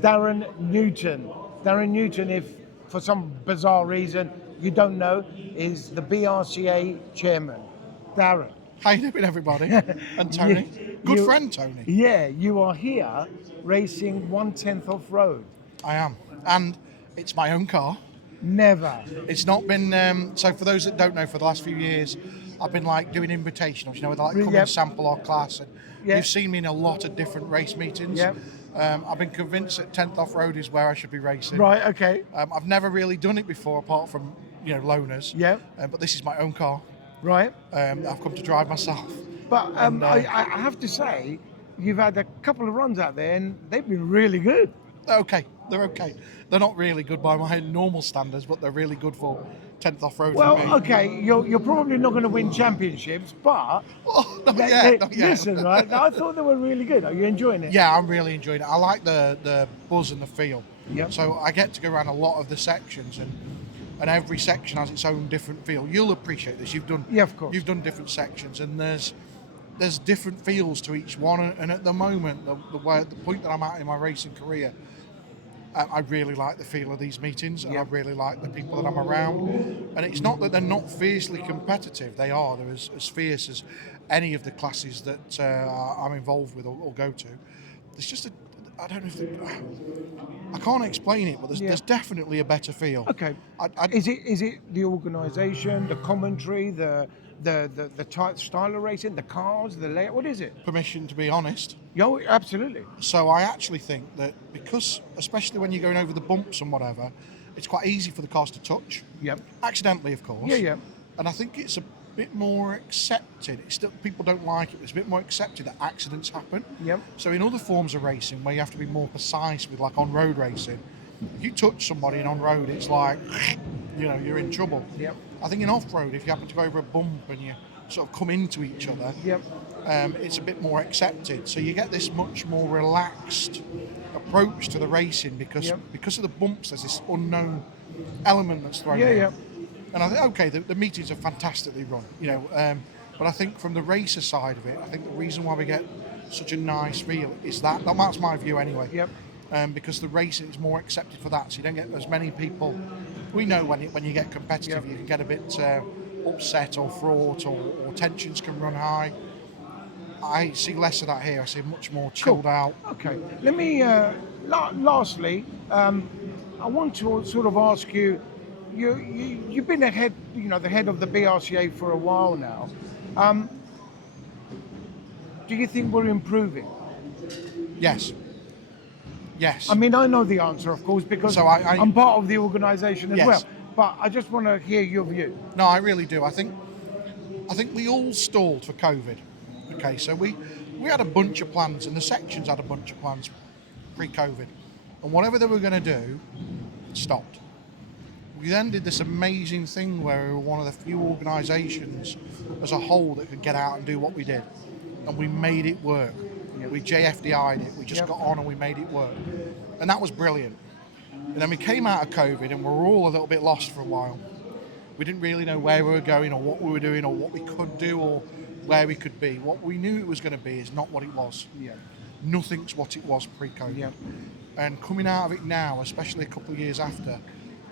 Darren Newton. Darren Newton, if for some bizarre reason you don't know, is the BRCA Chairman. Darren. How you doing, everybody? And Tony. Good friend, Tony. Yeah, you are here racing 1/10 off-road. I am. And it's my own car. Never. It's not been, so for those that don't know, for the last few years, I've been like doing invitationals, you know, with like come and sample our class. And you've seen me in a lot of different race meetings. Yep. I've been convinced that 10th off-road is where I should be racing. Right, okay. I've never really done it before, apart from, you know, loaners. Yeah. But this is my own car. Right. I've come to drive myself. But I have to say, you've had a couple of runs out there and they've been really good. They're okay. They're not really good by my normal standards, but they're really good for 10th off-road Well, for me. okay, you're probably not going to win championships, but Not yet. Listen, right? I thought they were really good. Are you enjoying it? Yeah, I'm really enjoying it. I like the buzz and the feel. Yep. So I get to go around a lot of the sections, and every section has its own different feel. You'll appreciate this. You've done of course. You've done different sections, and there's different feels to each one. And at the moment, the point that I'm at in my racing career, I really like the feel of these meetings, and I really like the people that I'm around. And it's not that they're not fiercely competitive. They are. They're as fierce as any of the classes that I'm involved with or go to. There's just I don't know if I can't explain it, but there's definitely a better feel. Okay. Is it the organisation, the commentary, the tight style of racing, the cars, the layout? What is it? Permission to be honest. Yeah, absolutely. So I actually think that because, especially when you're going over the bumps and whatever, it's quite easy for the cars to touch. Yep. Accidentally, of course. Yeah. And I think it's a bit more accepted. It's still, people don't like it, but it's a bit more accepted that accidents happen. Yep. So in other forms of racing, where you have to be more precise with, like on-road racing, if you touch somebody in on-road, it's like, you know, you're in trouble. Yep. I think in off-road, if you happen to go over a bump and you sort of come into each other, it's a bit more accepted. So you get this much more relaxed approach to the racing because of the bumps. There's this unknown element that's thrown in. And I think, okay, the meetings are fantastically run, you know, but I think from the racer side of it, I think the reason why we get such a nice feel is that's my view anyway. Because the racing is more accepted for that, so you don't get as many people. We know when you get competitive, you can get a bit upset or fraught, or tensions can run high. I see less of that here. I see much more chilled out. Okay. Let me. Lastly, I want to sort of ask you. You've been the head of the BRCA for a while now. Do you think we're improving? Yes. I mean, I know the answer, of course, because I'm part of the organisation as well. But I just want to hear your view. No, I really do. I think we all stalled for COVID. Okay, so we had a bunch of plans, and the sections had a bunch of plans pre-COVID, and whatever they were going to do, stopped. We then did this amazing thing where we were one of the few organisations as a whole that could get out and do what we did, and we made it work. We JFDI'd it. We just got on and we made it work, and that was brilliant. And then we came out of COVID and we were all a little bit lost for a while. We didn't really know where we were going or what we were doing or what we could do or where we could be. What we knew it was going to be is not what it was. Nothing's what it was pre-COVID. And coming out of it now, especially a couple of years after,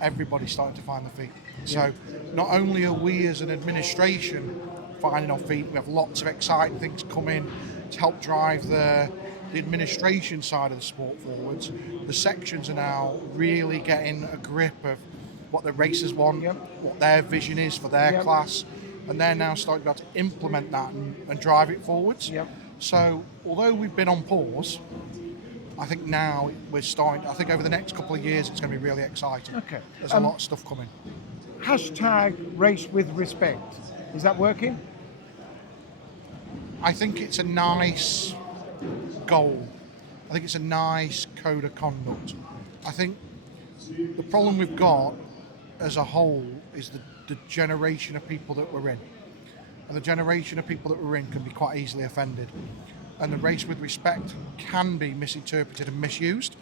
everybody's starting to find their feet. So not only are we as an administration finding our feet, we have lots of exciting things coming to help drive the administration side of the sport forwards. The sections are now really getting a grip of what the racers want, what their vision is for their class, and they're now starting to be able to implement that and drive it forwards. So although we've been on pause, I think now we're starting. I think over the next couple of years it's going to be really exciting. Okay. There's a lot of stuff coming. Hashtag race with respect. Is that working? I think it's a nice goal. I think it's a nice code of conduct. I think the problem we've got as a whole is the generation of people that we're in. And the generation of people that we're in can be quite easily offended. And the race with respect can be misinterpreted and misused,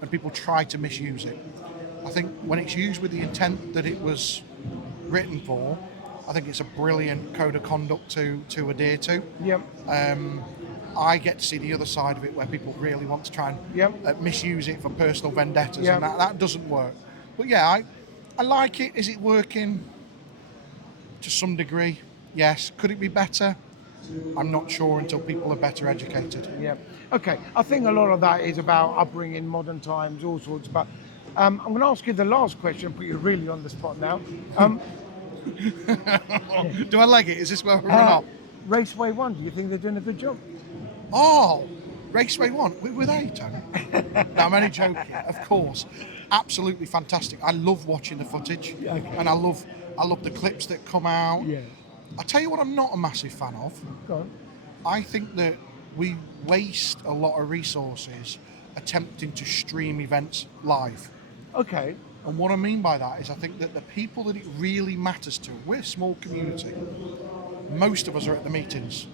and people try to misuse it. I think when it's used with the intent that it was written for, I think it's a brilliant code of conduct to adhere to. I get to see the other side of it where people really want to try and misuse it for personal vendettas, and that doesn't work. But yeah, I like it. Is it working? To some degree, yes. Could it be better? I'm not sure until people are better educated. Yeah. Okay. I think a lot of that is about upbringing, modern times, all sorts. But I'm going to ask you the last question, put you really on the spot now. Do I like it? Is this where we run off? RacewayOne, do you think they're doing a good job? Oh, RacewayOne. Were they, Tony? No, I'm only joking. Of course. Absolutely fantastic. I love watching the footage. Okay. And I love the clips that come out. Yeah. I tell you what I'm not a massive fan of. Go on. I think that we waste a lot of resources attempting to stream events live. Okay. And what I mean by that is I think that the people that it really matters to, we're a small community. Most of us are at the meetings.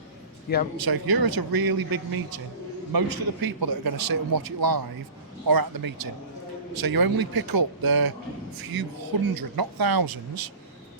Yeah. So if you're at a really big meeting, most of the people that are going to sit and watch it live are at the meeting. So you only pick up the few hundred, not thousands,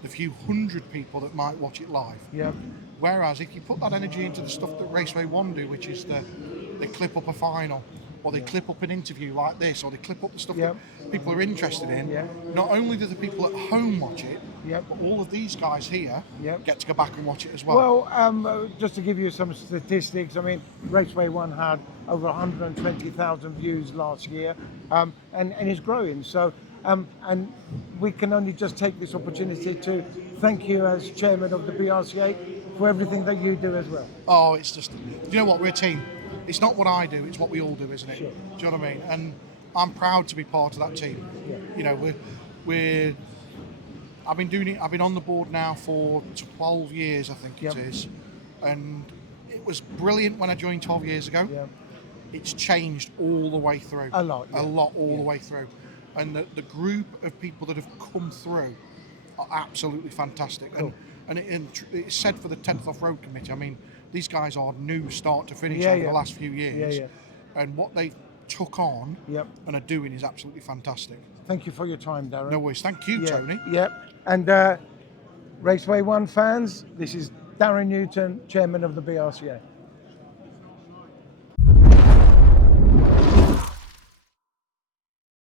the few hundred people that might watch it live. Yeah. Whereas if you put that energy into the stuff that RacewayOne do, which is they clip up a final, or they clip up an interview like this, or they clip up the stuff that people are interested in, not only do the people at home watch it, but all of these guys here get to go back and watch it as well. Well, just to give you some statistics, I mean, RacewayOne had over 120,000 views last year, and is growing. So, and we can only just take this opportunity to thank you as chairman of the BRCA for everything that you do as well. Oh, it's just, you know what, we're a team. It's not what I do, it's what we all do, isn't it? Sure. Do you know what I mean? And I'm proud to be part of that team. Yeah. You know, I've been doing it, I've been on the board now for 12 years, I think it is. And it was brilliant when I joined 12 years ago. Yeah. It's changed all the way through. A lot. Yeah. A lot all the way through. And the group of people that have come through are absolutely fantastic. Cool. And it's said for the 10th Off-Road Committee, I mean, these guys are new start to finish over the last few years. And what they took on and are doing is absolutely fantastic. Thank you for your time, Darren. No worries. Thank you, Tony. And RacewayOne fans, this is Darren Newton, chairman of the BRCA.